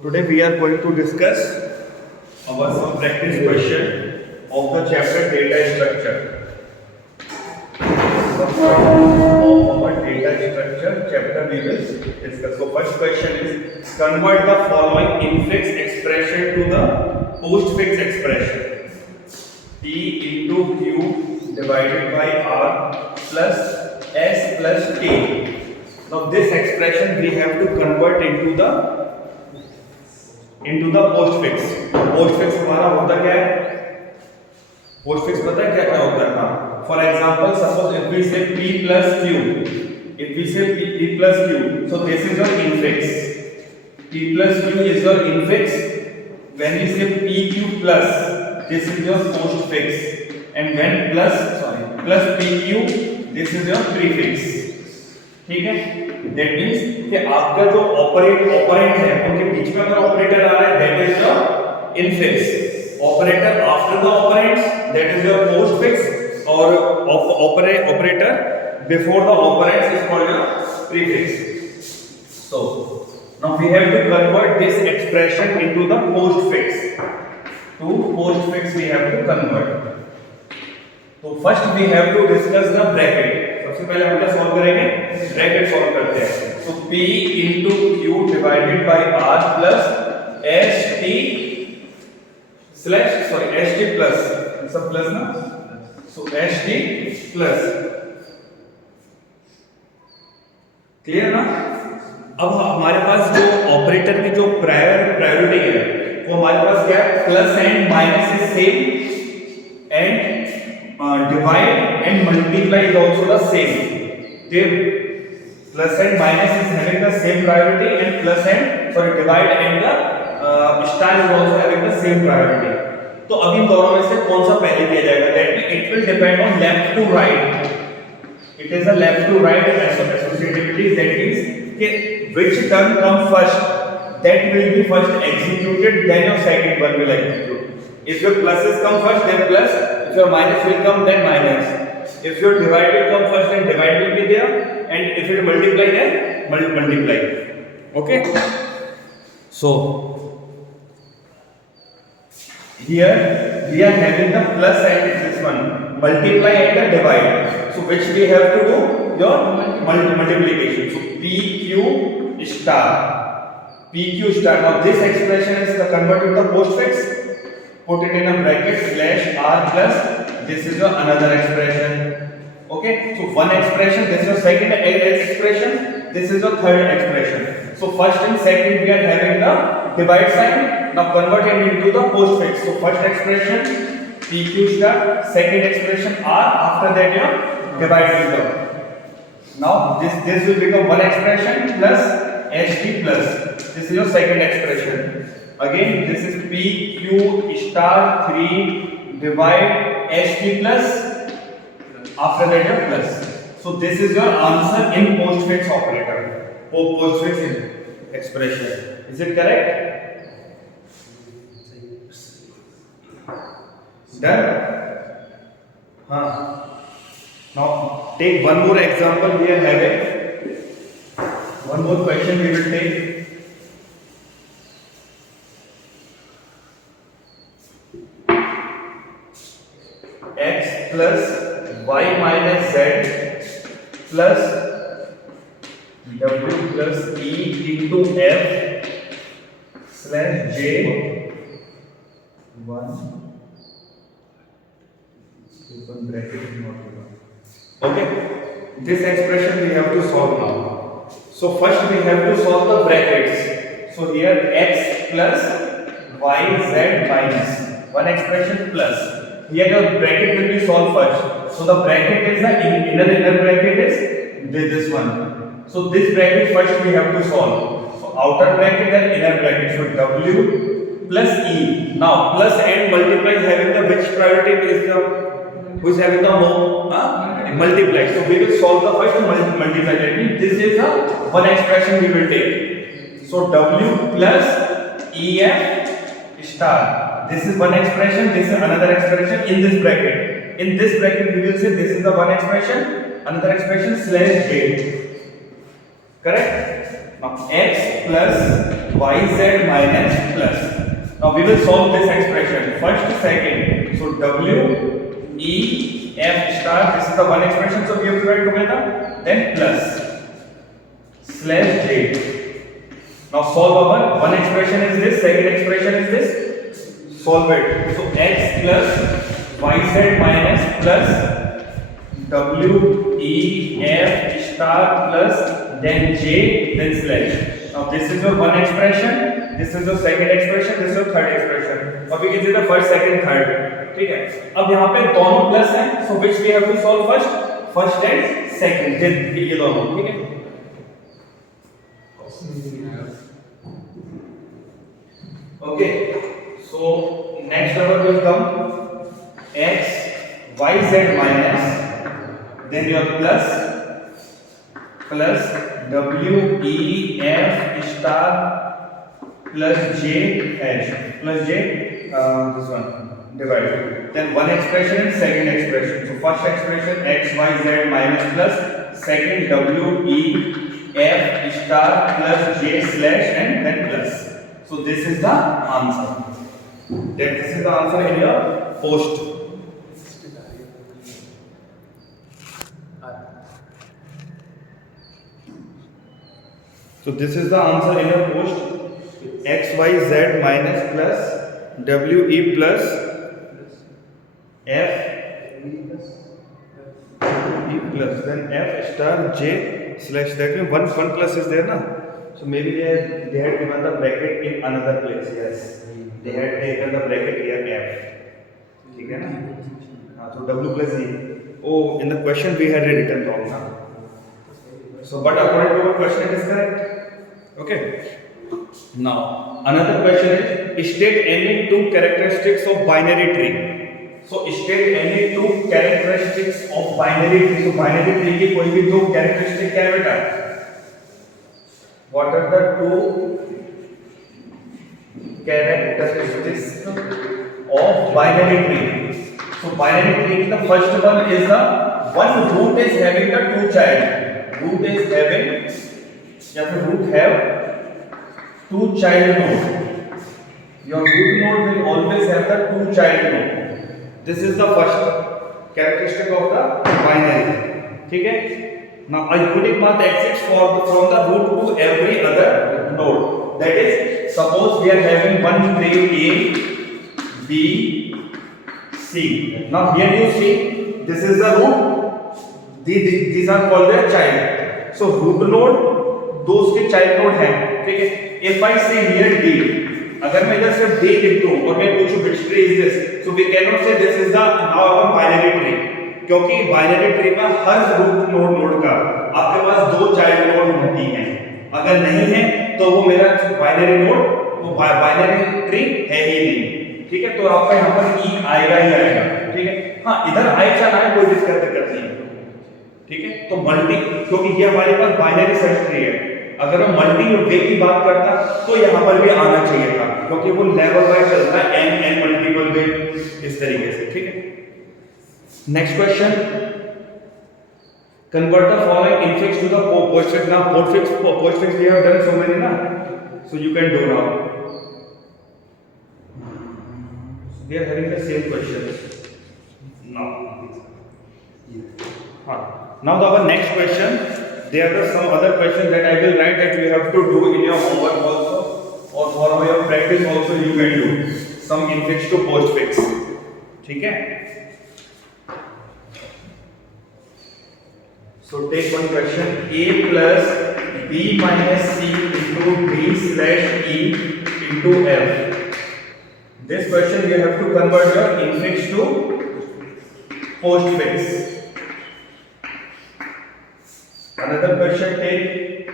Today we are going to discuss our some practice question of the chapter data structure. Of our data structure chapter we will discuss. So first question is convert the following infix expression to the postfix expression. P into Q divided by R plus S plus T. Now this expression we have to convert into the postfix. postfix हमारा होता क्या है? postfix पता है क्या क्या होता है? हाँ, for example suppose if we say P plus Q, if we say P plus Q, so this is your infix. P plus Q is your infix. When we say PQ plus, this is your postfix, and when plus PQ, this is your prefix. ठीक है, that means कि आपका जो operand है उनके बीच में अगर operator आ रहा है that is your infix. Operator after the operands that is your postfix, और operator before the operands is called your prefix. So now we have to convert this expression into the postfix. To postfix we have to convert. तो first we have to discuss the bracket. सबसे पहले हम क्या solve करेंगे? Bracket solve करते हैं. तो P into Q divided by R plus ST plus, सब प्लस ना, so ST plus. क्लियर ना? अब हमारे पास जो ऑपरेटर की जो प्रायोरिटी है वो हमारे पास क्या है? Plus and minus is same, and divide and multiply is also the same. The plus and minus is having the same priority, and divide and the star is also having the same priority. तो अब इन दोनों में से कौन सा पहले किया जाएगा? That means it will depend on left to right. It is a left to right associativity. That means कि which term come first, that will be first executed, then your second one will execute. If your pluses come first, then plus. If your minus will come, then minus. If your divide will come first, then divide will be there, and if you multiply, then multiply. Okay. So here we are having the plus and this one, multiply and the divide. So which we have to do? Your multiplication. So PQ star. PQ star. Now this expression is converted to postfix. Put it in a bracket slash R plus, this is your another expression. Okay, so one expression, this is your second expression, this is your third expression. So first and second we are having the divide sign. Now convert it into the postfix. So first expression PQ star, second expression R, after that your divide will come. Now this will become one expression plus ST plus, this is your second expression. Again this is PQ star 3 divide ST plus, after that your plus. So this is your answer in postfix operator, postfix expression. Is it correct? Done? Now take one more example we are having. One more question we will take. X plus y minus z plus w plus e into f slash j 1 open bracket is not given. Okay, this expression we have to solve now. So first we have to solve the brackets. So here x plus y z minus one expression plus. Here your bracket will be solved first. So the bracket is the inner bracket is this one. So this bracket first we have to solve. So outer bracket and inner bracket. So w plus e. Now plus and multiply is having the which priority is the who is having the more multiply. So we will solve the first multiply. That means this is the one expression we will take. So w plus ef star. This is one expression, this is another expression in this bracket. In this bracket we will say this is the one expression, another expression slash j. Correct? Now x plus yz minus plus. Now we will solve this expression first, second. So w e f star, this is the one expression, so we have to write together, then plus slash j. Now solve our one expression is this, second expression is this, solve it. So x plus yz minus plus w e f star plus then j then slash. Now this is your one expression, this is your second expression, this is your third expression. अब we can see the first, second, third. ठीक है, अब यहाँ पे दोनों plus हैं, so which we have to solve first, first and second, ये दोनों. ठीक है, okay. So next number will come x yz minus then your plus w e f star plus j h plus j this one divided, then one expression and second expression. So first expression x y z minus plus, second w e f star plus j slash and then plus. So this is the answer. Then this is the answer in your post. So this is the answer in your post. X y z minus plus w e plus f e plus then f star j slash, that means one plus is there na, so maybe they had given the bracket in another place. Yes, they had taken the bracket here f. ठीक है ना, हाँ, so w plus e. Oh, in the question we had written wrong na, so but according to our question it is correct. Okay, now another question is state any two characteristics of binary tree. So state any two characteristics of binary tree. So binary tree की कोई भी दो characteristic क्या है बेटा? What are the two characteristics of binary tree? So binary tree, the first one is the one root is having the two child. Root is having, या फिर root have two child node. Your root node will always have the two child node. This is the first characteristic of the binary. ठीक है? Now a unique path exists from the root to every other node. That is, suppose we are having one tree A, B, C. Now here you see, this is the root. These are called their child. So root node, दो उसके child node हैं. ठीक है? If I say here D, अगर मैं इधर सिर्फ D लिख दूं और मैं पूछूं which tree is this, so we cannot say this is the now our binary tree, क्योंकि binary tree में हर root node का आपके पास दो child node होती हैं. अगर नहीं है तो वो मेरा binary node, वो binary tree है ही नहीं. ठीक है, तो आपका यहाँ पर E आएगा ही आएगा. ठीक है, हाँ इधर आए चला है, कोई दिक्कत नहीं है. ठीक है, तो मल्टी, क्योंकि ये हमारे पास बाइनरी सर्च ट्री है, अगर हम मल्टी वे की बात करता तो यहाँ पर भी आना चाहिए था, क्योंकि वो लेवल वाइज चलता है n मल्टीपल वे इस तरीके से. ठीक है, next question, convert the following infix to the postfix. Now postfix we have done so many na, so you can do now. We are having the same questions now. Now our next question, there are some other questions that I will write that you have to do in your homework also, or for your practice also you can do some infix to postfix. ठीक है, so take one question, a plus b minus c into b slash e into f. This question you have to convert your infix to postfix. Another question, take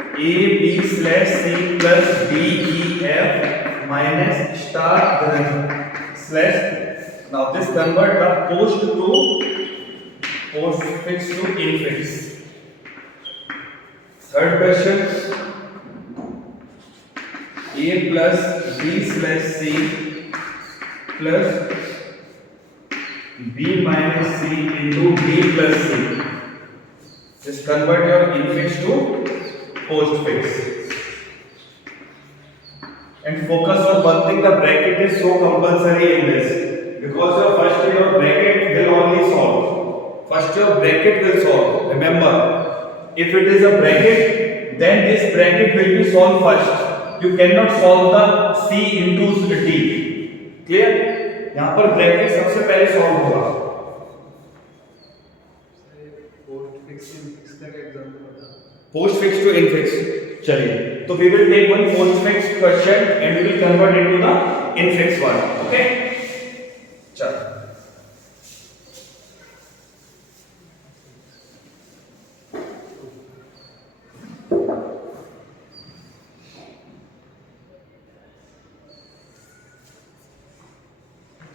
a b slash c plus d e f minus star slash. Now this convert the postfix to infix. Third question, a plus b slash c plus b minus c into b plus c. Just convert your infix to postfix. And focus on one thing, the bracket is so compulsory in this because your first your bracket will only solve. First your bracket will solve. Remember, if it is a bracket, then this bracket will be solved first. You cannot solve the C into D. Clear? यहाँ पर bracket सबसे पहले solve होगा. Postfix to infix. चलिए, तो we will take one post fixed question and we will convert into the infixed one. Okay? चलो.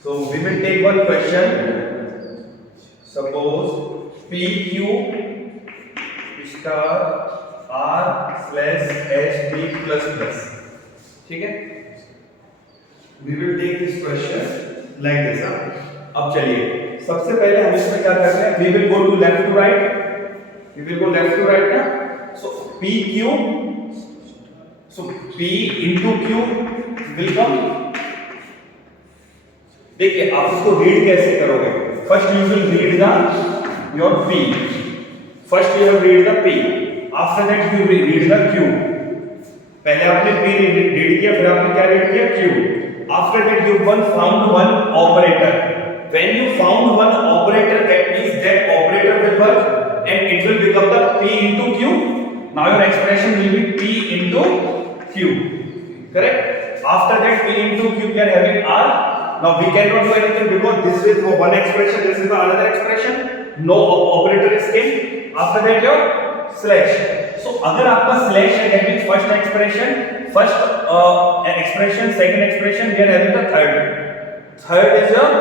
So we will take one question. Suppose PQ star R slash SD plus plus. ठीक है? We will take this question like this. अब चलिए, सबसे पहले हम इसमें क्या करते हैं? We will go to left to right. We will go left to right ना. So PQ. So P into Q will come. देखिए, आप इसको रीड कैसे करोगे? First you will read the your P. First you have read the P. After that you read the Q. पहले आपने P read किया, फिर आपने क्या रीड किया? Q. After that you found one operator. When you found one operator, that means that operator will work and it will become the P into Q. Now your expression will be P into Q. Correct? After that P into Q, we are having R. Now we cannot do anything because this is one expression, this is the another expression. No operator is came. After that your slash. So अगर आपका slash है, that means first expression, second expression, we are having the third. Third is your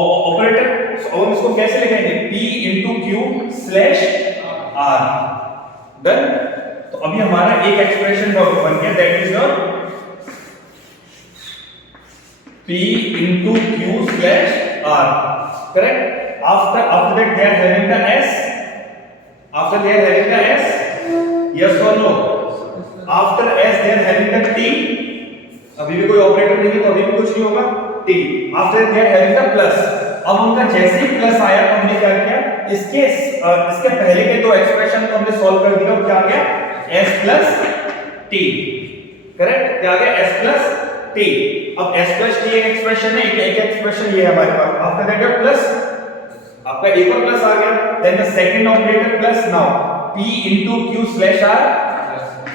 operator. So हम इसको कैसे लिखेंगे? P into Q slash R. Done. तो अभी हमारा एक एक्सप्रेशन बन गया, that is your P into Q slash R. Correct? After that they are having the S. After they are having the S, yes or no? After S they are having the T. अभी भी कोई operator नहीं है तो अभी भी कुछ नहीं होगा. T. After they are having the plus. अब उनका जैसे ही प्लस आया तो हमने क्या किया? इसके पहले के दो एक्सप्रेशन को हमने सॉल्व कर दिया और क्या आ गया? S plus T. करेक्ट? क्या आ गया? S plus T. अब S plus T एक एक्सप्रेशन है, एक एक्सप्रेशन ये है हमारे पास. आफ्टर दैट योर प्लस, आपका एक और प्लस आ गया. Then the second operator plus. Now P into Q slash R.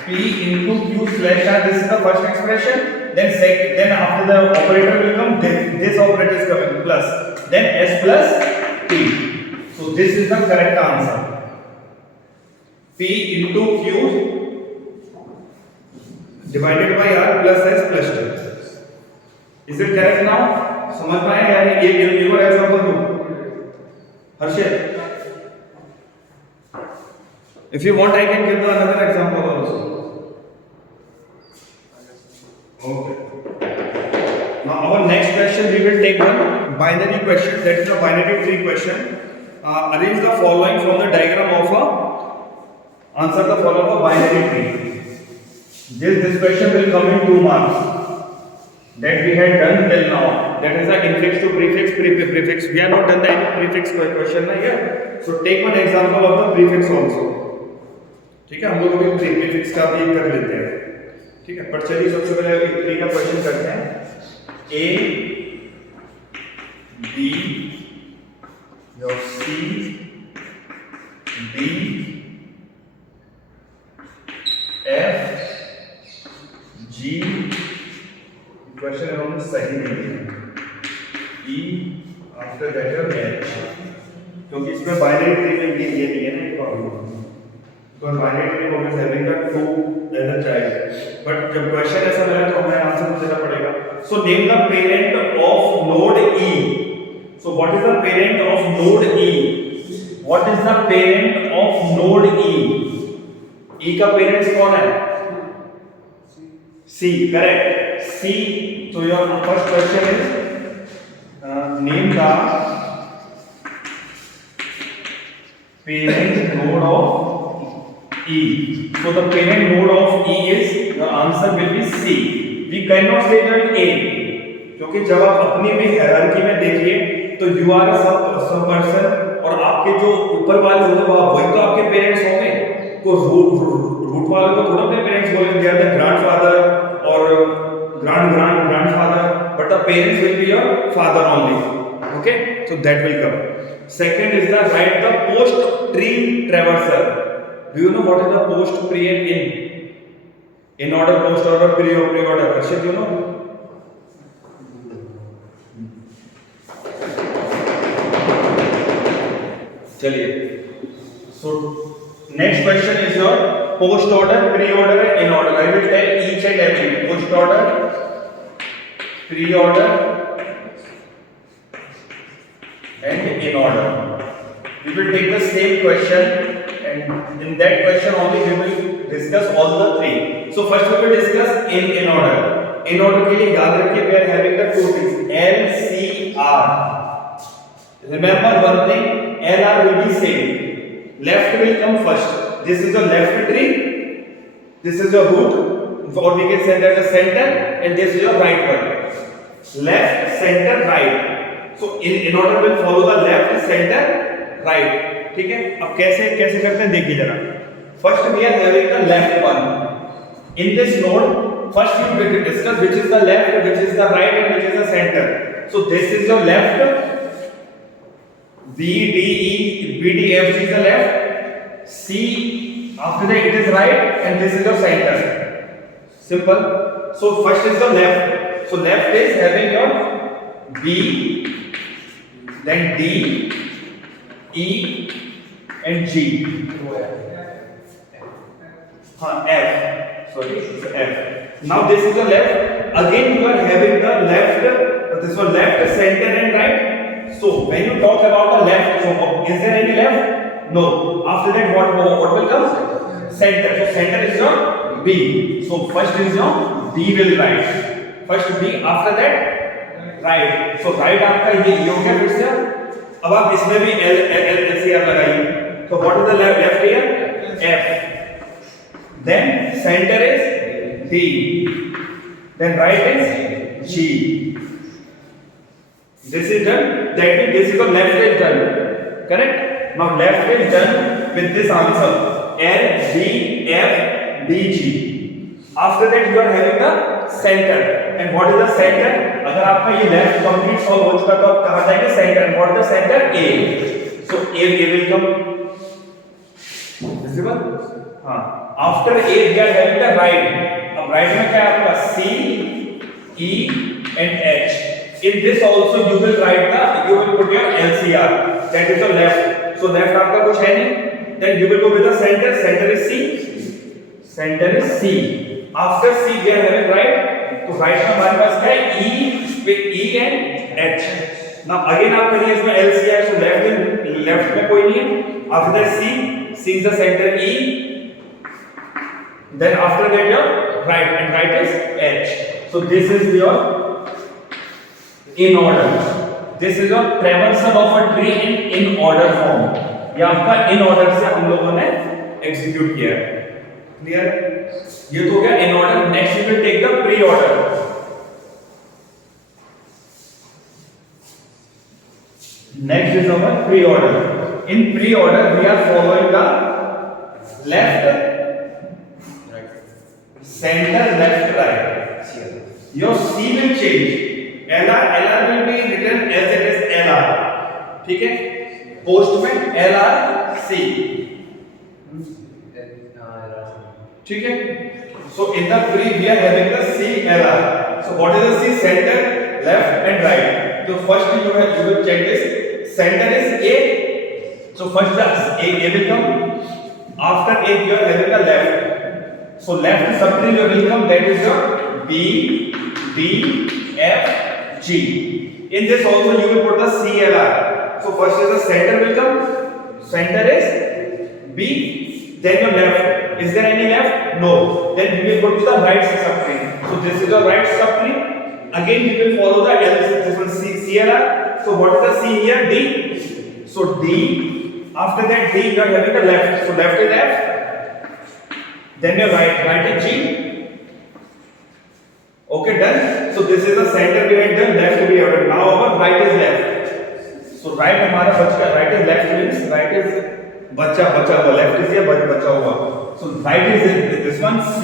P into Q slash R. This is the first expression. Then after the operator will come, this operator is coming plus. Then S plus T. So this is the correct answer. P into Q divided by R plus S plus T. Is it correct now? समझ में आया? यानी एक और example दूं. हर्षित, if you want I can give the another example also. Okay. Now our next question we will take one binary question, that is a binary tree question. Arrange the following from the diagram of a answer the following of a binary tree. This question will come in 2 marks. That we had done till now, that is the infix to prefix, prefix. We have not done the prefix question na here. So take one example of the prefix also. ठीक है, हम लोग अभी prefix का भी कर लेते हैं. ठीक है, पर चलिए सबसे पहले एक ट्री का क्वेश्चन करते हैं. A, B, your C, D, F, G. Question around सही नहीं है. E after that your H, क्योंकि इसमें बाइनरी ट्री में ये नहीं है ना एक प्रॉब्लम. तो बाइनरी ट्री में always having the 2 as a child. But जब क्वेश्चन ऐसा मिला तो हमें आंसर देना पड़ेगा. So name the parent of node E. So what is the parent of node E? What is the parent of node E? E का parents कौन है? C. Correct. C. So your first question is name the parent node of E. So the parent node of E is, the answer will be C. Can not say that A, क्योंकि जब आप अपनी भी hierarchy में देखिए तो you are a सब person, और आपके जो ऊपर वाले होंगे वही तो आपके पेरेंट्स होंगे। को रूट वाले को थोड़ा अपने पेरेंट्स बोलेंगे, दे आर द ग्रैंडफादर और grandfather, but the parents will be your father only. Okay, so that will come. Second is the write the post tree traverser. Do you know what is the post, pre and in order, post order, pre or pre order? Arshit, you know? चलिए, so next question is your post order, pre order and in order. I will tell each and every post order, pre order and in order. We will take the same question, and in that question only we will discuss all the three. So first we will discuss in order. In order के लिए याद रखिए we are having the two things LCR. Remember one thing, LR will be same. Left will come first. This is the left tree. This is your root, or we can say that the center, and this is your right one. Left, center, right. So in order will follow the left, center, right. ठीक है, अब कैसे कैसे करते हैं देखिए जरा। First we are having the left one. In this node, first we will discuss which is the left, which is the right, and which is the center. So this is your left. B D F G is the left. C after that it is right, and this is your center. Simple. So first is the left. So left is having your B, then D, E and G. F. Sorry, it's F. Now this is the left. Again you are having the left. This one left, center and right. So when you talk about the left, so is there any left? No. After that what will come? Center. So center is your B. So first is your B will write. First B, after that right. So right आपका ये हो गया फिर से। अब आप इसमें भी LCR लगाइए। तो what is the left here? F, then centre is D, then right is G। This is done, that means this is the left is done, correct. Now left is done with this answer L D F D G। After that you are having the centre, and what is the centre? अगर आपका ये left complete solve हो चुका तो आप कहां जाएंगे? Centre. What is the centre? A। So A will come visible. हां, after A we are having the right. अब राइट में क्या है आपका? C E and H। in this also you will put your LCR, that is your left। so left आपका कुछ है नहीं, then you will go with the center is C। after C we are having right, तो right में हमारे पास है E and H। now again आप करिए इसमें LCR, so left में कोई नहीं है। after that C is the center E, then after that your right, and right is H। so this is your in order, this is your traversal of a tree in order form। ये आपका in order से हम लोगों ने execute किया है। Clear? ये तो हो गया in order। Next we will take the pre order. Next is our pre order. In pre order we are following the left center, left, right। your C will change, LR will be written as it is LR। ठीक है, post में LR C। ठीक है, so in the pre we are having the C LR। so what is the C? center, left and right। so first you will check this, center is A, so first the A will come। after A you are having the left, so left subtree will come, that is your B D F G। in this also you will put the C LR। so first is the center will come, center is B, then your left, is there any left? no, then we will go to the right subtree, so this is your right subtree। again we will follow the L, this one C LR। so what is the C here? D, so D, after that D you are having the left, so left is F, then your right is G। Okay, done. So this is the center we had done, left we have done. Now our right is left. So right हमारा बच गया, right is left means right is बचा हुआ, left is ये बचा हुआ. So right is this one, C,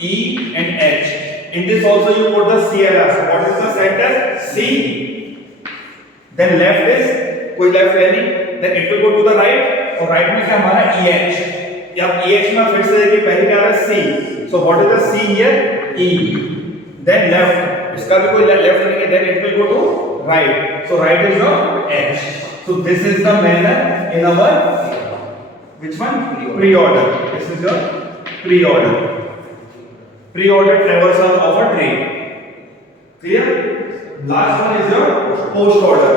E and H. In this also you put the CLR. So what is the center? C. Then left is कोई left है नहीं. Then it will go to the right. और right में क्या हमारा EH. या EH में फिर से देखिए पहले क्या आ रहा है C. So what is the C here? E. Then left. इसका भी कोई left नहीं है. Then it will go to right. So right is your H. So this is the manner in our which one? Pre-order. This is your pre-order. Pre-order traversal of a train. Clear? Last one is your post-order.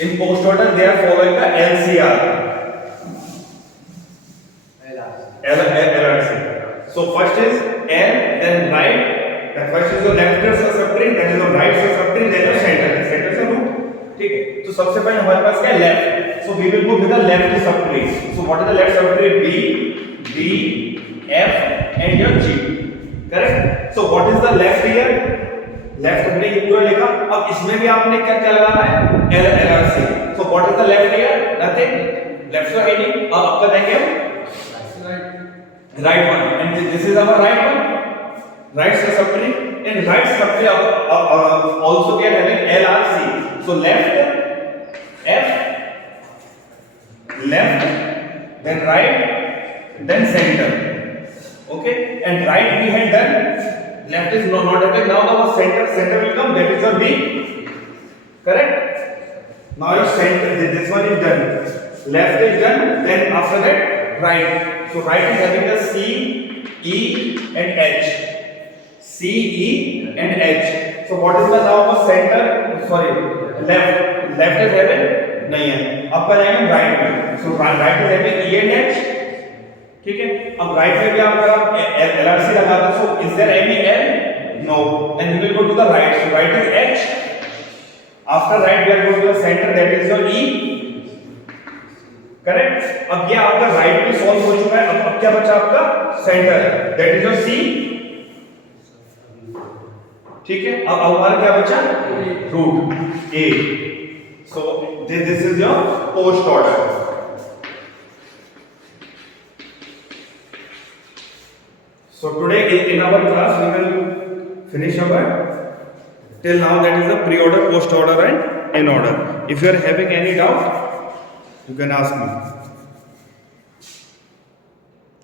In post-order they are following the LCR. LRC. So first is L, then right. The first is your left subtract, then is your right subtract, then your center. Center से root. ठीक है. तो सबसे पहले हमारे पास क्या है? Left. So we will go with the left subtract. So what is the left subtract? B, D, F, and your G. Correct? So what is the left here? Left हमने ये पूरा लिखा. अब इसमें भी आपने क्या क्या लगाना है? LRC. So what is the left here? Nothing. Left तो है नहीं. अब आपका देंगे हम right one, and this is our right one. Right subtract, and right subtract also we are having LRC. So left, F, left, then right, then center. Okay, and right we had done. Left is not having. Now the center will come. That is your B. Correct. Now your center. This one is done. Left is done. Then after that, right. So right is having the C, E, and H. C, E, and H. So what is the now of center? Sorry, left. Left is having नहीं है. अब पर आएंगे right में. So right is having E and H. ठीक है. अब right में भी आप अगर LRC लगा दो, so is there any L? No. Then we will go to the right. So right is H. After right we are going to the center. That is your E. Correct. अब ये आपका right भी solve हो चुका है. अब क्या बचा आपका? Centre. That is your C. ठीक है. अब हमारा क्या बचा? Root A. So this is your post order. So today in our class we will finish our till now, that is the pre-order, post order and in order. If you are having any doubt, you can ask me.